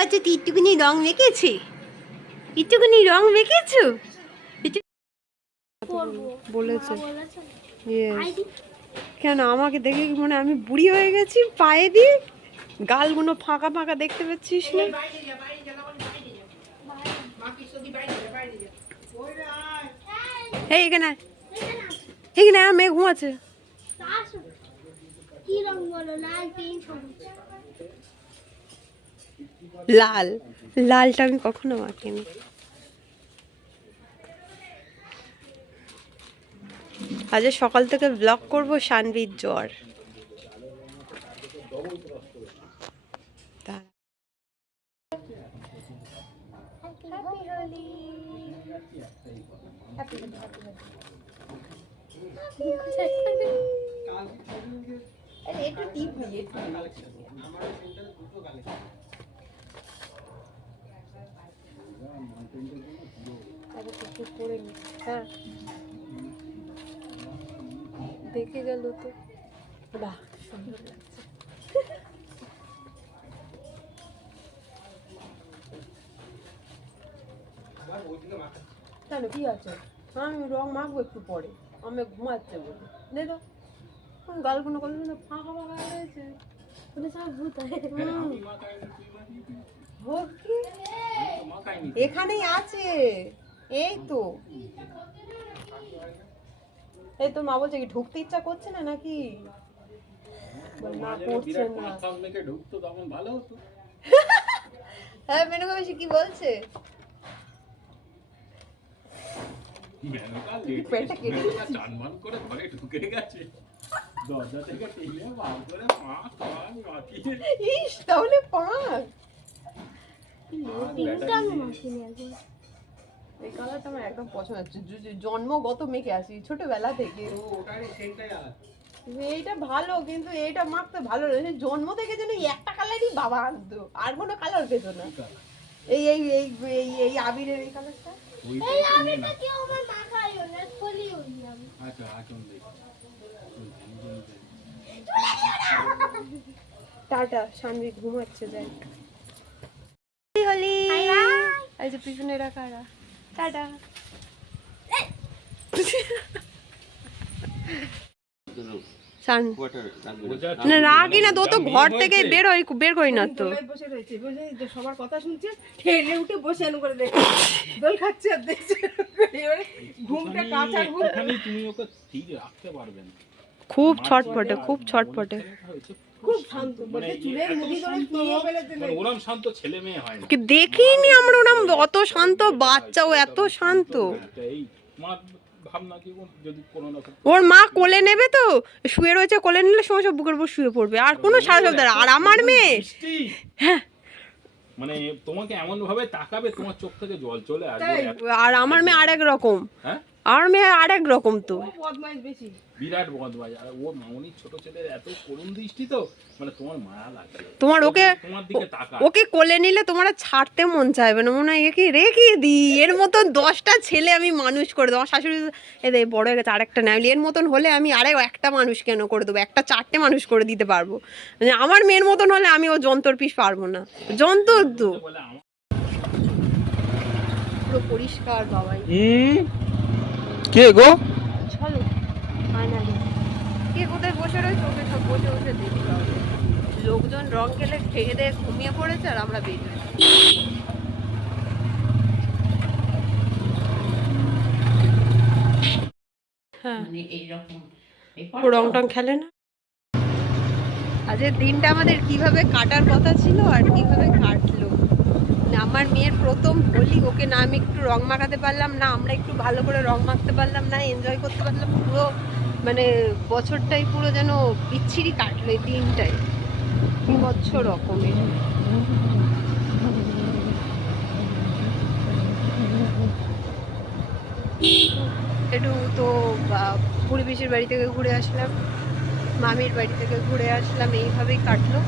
আচ্ছা একটুখানি রং মেখেছে, একটুখানি রং মেখেছো বলেছে। কেন আমাকে দেখে কি মনে আমি বুড়ি হয়ে গেছি? পায়ে দিয়ে গালগুলো ফাঁকা ফাঁকা দেখতে পাচ্ছিস না? এই এখানে এখানে মেয়ে ঘুমাচ্ছে। লাল, লালটা আমি কখনো মাখিনি। আজ সকাল থেকে ব্লগ করবো শানভির জ্বর। হ্যাঁ দেখে গেল তো, বাহ সুন্দর লাগছে। কেন কি আছে? আমি রং মাখবো একটু পরে, আমি ঘুমাচ্ছে বলে দেখো গালগুলো গালগুলো ফাঁকা ফাঁকা হয়েছে। এখানেই আছে, এই তো এই তো মা বলছে কি ঢুকতে ইচ্ছা করছে না নাকি? না করছে না। হ্যাঁ মেনুকা বেশি কি বলছে? তাহলে পাঁক এই কালারটা আমার একদম পছন্দ হচ্ছে, জন্মগত মেখে আসি ছোটবেলা থেকে। এইটা ভালো কিন্তু এইটা মাখতে ভালো লাগে, জন্ম থেকে যেন একটা কালারই বাবা আনতো, আর কোনো কালার পেত না। এই এই এই এই আবিরের এই কালারটা, এই আবিরটা কি আমার মাখাই না ফলি হইলাম। আচ্ছা আচন দেখ টাটা। শানভি ঘুমাচ্ছে, যাই হলি এই যে পিছনে রাখা টাটা। রাগি না তো, ঘর থেকে বের করি না তো। বসে রয়েছে সবার কথা শুনছে, ঠেলে উঠে বসে করে দেখে দোল খাচ্ছে আর দেখছে ঘুমটা কাঁচা ঘুম। তুমি ওকে ঠিক রাখতে পারবে না, খুব ছটফটে, খুব ছটফটে, খুব শান্ত, বলতে চুলের মুঠি ধরে নিয়ে ফেলে দিলে। ওরম শান্ত ছেলে মেয়ে হয় না, কি দেখিনি আমরা ওরম অত শান্ত বাচ্চাও এত শান্ত। এই মা ভাবনা কি যদি কোনো রকম ওর মা কোলে নেবে তো শুয়ে রয়েছে, কোলে নিলে সময় সব বুকের উপর শুয়ে পড়বে, আর কোনো সারা শব্দ। আর আমার মেয়ে হ্যাঁ মানে তোমাকে এমন ভাবে তাকাবে তোমার চোখ থেকে জল চলে আসবে। আর আমার মেয়ে আরেক রকম, হ্যাঁ আমার মেয়ে আরেক রকম তো, বদমাইশ বেশি, বিরাট বদমাইশ। আর ও মামনির ছোট ছেলের এত করুণ দৃষ্টি তো, মানে তোমার মায়া লাগে তোমার ওকে, তোমার দিকে তাকা। ওকে কোলে নিলে তোমার ছাড়তে মন চাইবে না, মনে হয় একে রেখে দিই। এর মতন 10টা ছেলে আমি মানুষ করে দেবো। আমার শাশুড়ি এদের বড় হয়ে গেছে, আরেকটা নাইলি এর মতন হলে আমি একটা মানুষ কেন করে দেবো, একটা 4টে মানুষ করে দিতে পারবো। মানে আমার মেয়ের মতন হলে আমি ও যন্ত্র পিস পারবো না, যন্ত্র তো পুরো পরিষ্কার বাবাই। কে গো? চলো ফাইনালি কে কোথায় বসে রয়েছে ওকে সব বসে বসে দেখতে হবে। লোকজন রং খেলে খেয়ে দিয়ে ঘুমিয়ে পড়েছে আর আমরা বেরিয়ে হ্যাঁ রং টং খেলে না। আজকের দিনটা আমাদের কিভাবে কাটার কথা ছিল আর কিভাবে কাটলো। আমার মেয়ের প্রথম হোলি, ওকে না আমি একটু রং মাখাতে পারলাম না, আমরা একটু ভালো করে রং মাখতে পারলাম না, এনজয় করতে পারলাম। পুরো মানে বছরটাই পুরো যেন বিচ্ছিরি কাটলো এই দিনটাই, বিভৎস রকমের। একটু তো পুরী পিসির বাড়ি থেকে ঘুরে আসলাম, মামির বাড়ি থেকে ঘুরে আসলাম, এইভাবেই কাটলো।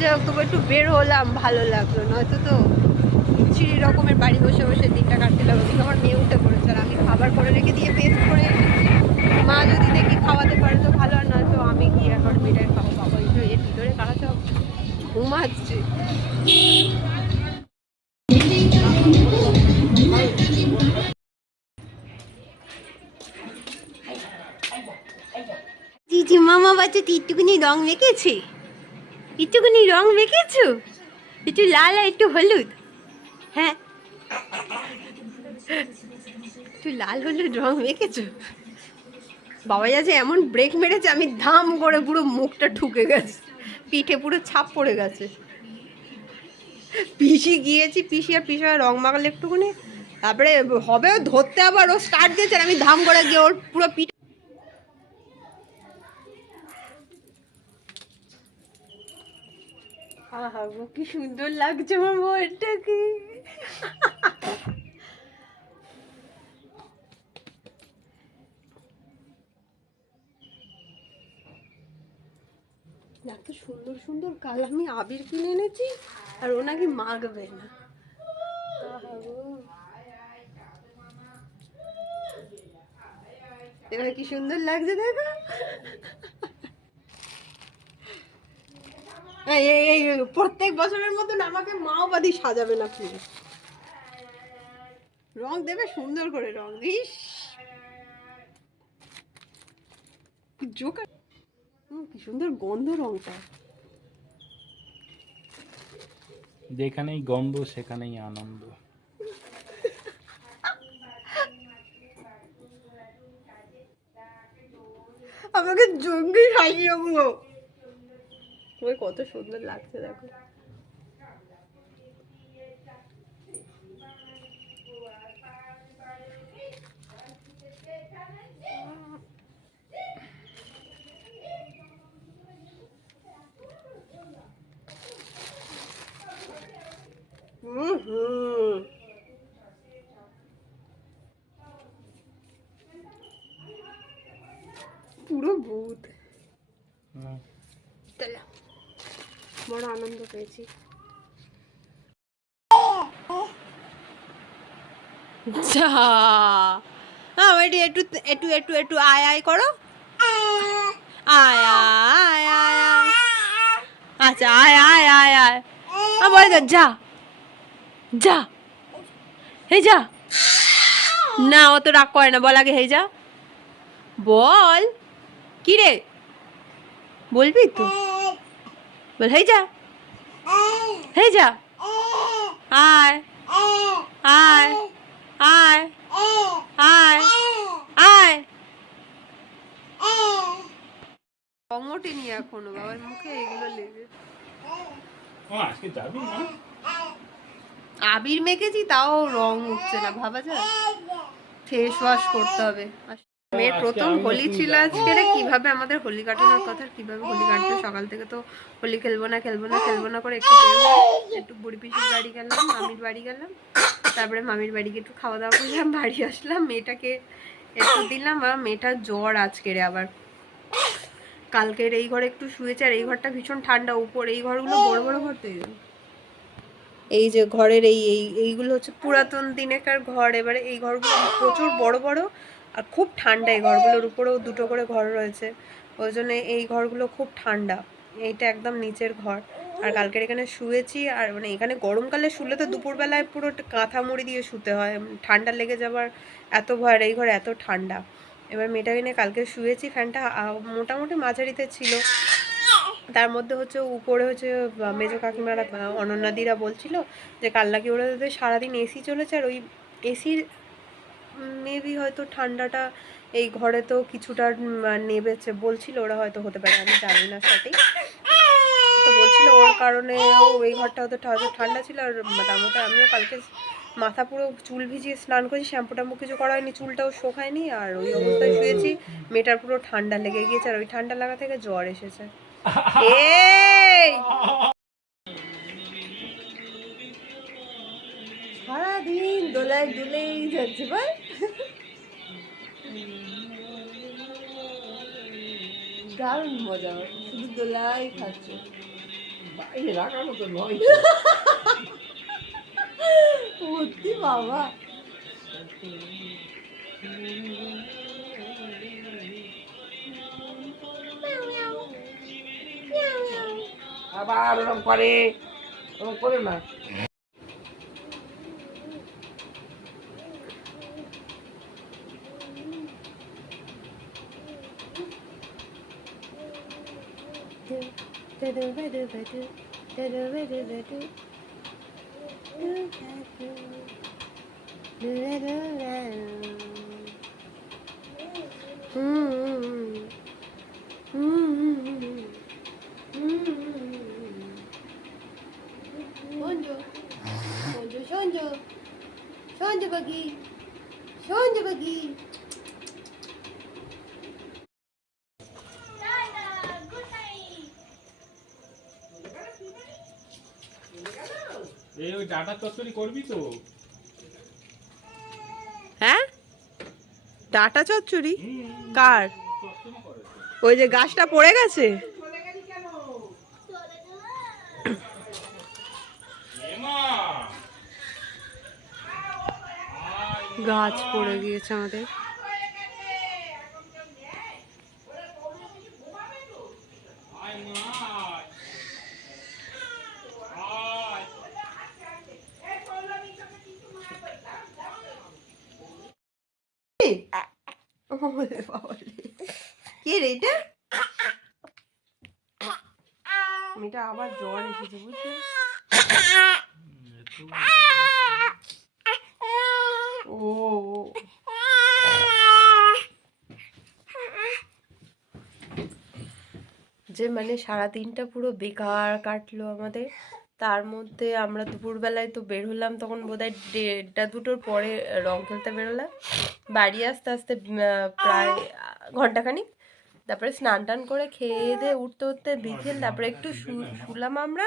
যাই হোক তবু একটু বের হলাম, ভালো লাগলো, নয়তো তো বিচ্ছিরি রকমের বাড়ি বসে বসে দিনটা কাটতে লাগলো। ওদিকে আমার মেয়ে উঠে পড়েছে আর আমি খাবার করে রেখে দিয়ে পেস্ট করে, মা যদি দেখি খাওয়াতে পারে তো ভালো, আর নয়তো আমি গিয়ে এখন মেয়েটাই খাবো। বাবা এর ভিতরে কারা সব ঘুমাচ্ছে। বাচ্চা একটুখানি রং মেখেছে, একটুখানি রং মেখেছো, একটু লাল আর একটু হলুদ। হ্যাঁ, একটু লাল হলুদ রং মেখেছো। বাবা যাচ্ছে এমন ব্রেক মেরেছে, আমি ধাম করে পুরো মুখটা ঠুকে গেছে, পিঠে পুরো ছাপ পড়ে গেছে। পিসি গিয়েছি, পিসি আর পিসি রং মাখালে একটুখানি, তারপরে হবে ধরতে, আবার ও স্টার্ট দিয়েছে আর আমি ধাম করে গিয়ে ওর পুরো পিঠে। আহা গো, কি সুন্দর লাগছে আমার বউটাকে। এত সুন্দর সুন্দর কাল আমি আবির কিনে এনেছি, আর ও নাকি মাখবে না। এবার কি সুন্দর লাগছে দেখো। এই প্রত্যেক বছরের মতন আমাকে মাওবাদী সাজাবে না প্লিজ। রং দেবে সুন্দর করে, রং দিস জোকার। কি সুন্দর গন্ধ রংটা। যেখানেই গন্ধ সেখানেই আনন্দ। আমাকে জঙ্গি খাইয়ে ওগুলো। ওই কত সুন্দর লাগছে দেখো। পুরো ভূত। বড় আনন্দ পেয়েছি। যা একটু একটু একটু একটু আয় আয় করো, আয় আয় আয় আয়। আচ্ছা আয় আয় আয় আয়, আবার যা যা, হে যা। না ও তো রাগ করে না, বল আগে হে যা, বল কি রে বলবি তো, বল হে যা, হে যা, আয় আয় আয় আয় আয়। রং ওঠেনি এখনো বাবার মুখে, এগুলো লেগে। আবির মেখেছি তাও রং উঠছে না, ভাবা যায়। ফেস ওয়াশ করতে হবে। মেয়ের প্রথম হোলি ছিল আজকে, কিভাবে আমাদের হোলি কাটানোর কথা, কিভাবে হোলি কাটবে। সকাল থেকে তো হোলি খেলবো না খেলবো না খেলবো না করে একটু বুড়ি পিসির বাড়ি গেলাম, মামির বাড়ি গেলাম, তারপরে মামির বাড়িকে একটু খাওয়া দাওয়া করলাম, বাড়ি আসলাম, মেয়েটাকে একটু দিলাম। আর মেয়েটার জ্বর আজকের, আবার কালকের এই ঘরে একটু শুয়েছে, আর এই ঘরটা ভীষণ ঠান্ডা, উপর এই ঘরগুলো বড় বড় ঘর তৈরি। এই যে ঘরের এইগুলো হচ্ছে পুরাতন দিনেকার ঘর, এবারে এই ঘরগুলো প্রচুর বড় বড় আর খুব ঠান্ডা। এই ঘরগুলোর উপরেও দুটো করে ঘর রয়েছে, ওই জন্য এই ঘরগুলো খুব ঠান্ডা। এইটা একদম নিচের ঘর। আর কালকের এখানে শুয়েছি, আর মানে এখানে গরমকালে শুলে তো দুপুরবেলায় পুরো কাঁথা মুড়ি দিয়ে শুতে হয়, ঠান্ডা লেগে যাবার এত ভয়। এই ঘর এত ঠান্ডা। এবার মেয়েটাকে নিয়ে কালকে শুয়েছি, ফ্যানটা মোটামুটি মাঝারিতে ছিল। তার মধ্যে হচ্ছে উপরে হচ্ছে মেজো কাকিমারা অনন্যাদিরা বলছিল যে কাল নাকি ওরা সারাদিন এসি চলেছে, আর ওই এসির মেবি হয়তো ঠান্ডাটা এই ঘরে তো কিছুটা নেবেছে বলছিল ওরা, হয়তো হতে পারে, আমি জানি না সঠিক। তো বলছিল ওর কারণে ওই ঘরটা হয়তো ঠান্ডা ছিল। আর তার মধ্যে আমিও কালকে মাথা পুরো চুল ভিজিয়ে স্নান করেছি, শ্যাম্পু ট্যাম্পু কিছু করা হয়নি, চুলটাও শোকায়নি, আর ওই অবস্থায় শুয়েছি। মেয়েটার পুরো ঠান্ডা লেগে গিয়েছে, আর ওই ঠান্ডা লাগা থেকে জ্বর এসেছে। সারাদিন দোলায় দুলেই যাচ্ছে বল। দারুণ মজা, শুধু দোলাই খাচ্ছে। বাইরে রাখানো তো নয় সত্যি বাবা। আবার ওরকম করে, ওরকম করে না। সঞ্জু বাগি, সঞ্জু বাগি। এই ওই ডাটা চচ্চড়ি করবি তো? হ্যাঁ, ডাটা চচ্চড়ি কার? ওই যে গাছটা পড়ে গেছে। গাছ পড়ে গিয়েছে আমাদের। কে রে এটা? মেয়েটা আবার জ্বর এসেছে বুঝলি? ও যে মানে সারাদিনটা পুরো বেকার কাটলো আমাদের। তার মধ্যে আমরা দুপুরবেলায় তো বের হলাম, তখন বোধহয় 1:30-2টোর পরে রং খেলতে বেরোলাম। বাড়ি আসতে আসতে প্রায় ঘন্টাখানিক। তারপরে স্নান টান করে খেয়ে দিয়ে উঠতে উঠতে বিকেল, তারপরে একটু শুলাম আমরা।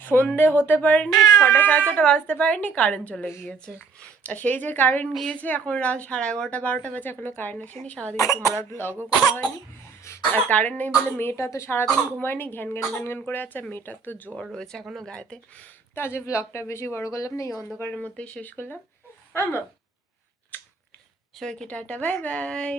সন্ধে হতে পারেনি, 6টা-6:30 বাজতে পারেনি, কারেন্ট চলে গিয়েছে। আর সেই যে কারেন্ট গিয়েছে, এখন রাত 11:30-12টা বাজে, এখনো কারেন্ট আসেনি। সারাদিন তোমরা ব্লগও করা হয়নি। আর কারেন্ট নেই বলে মেয়েটা তো সারাদিন ঘুমায়নি, ঘ্যান ঘ্যান ঘ্যান ঘ্যান করে আছে। আর মেয়েটার তো জ্বর রয়েছে এখনো গায়েতে। তো আজ ব্লগটা বেশি বড় করলাম না, এই অন্ধকারের মধ্যেই শেষ করলাম। সবাইকে টাটা, বাই বাই।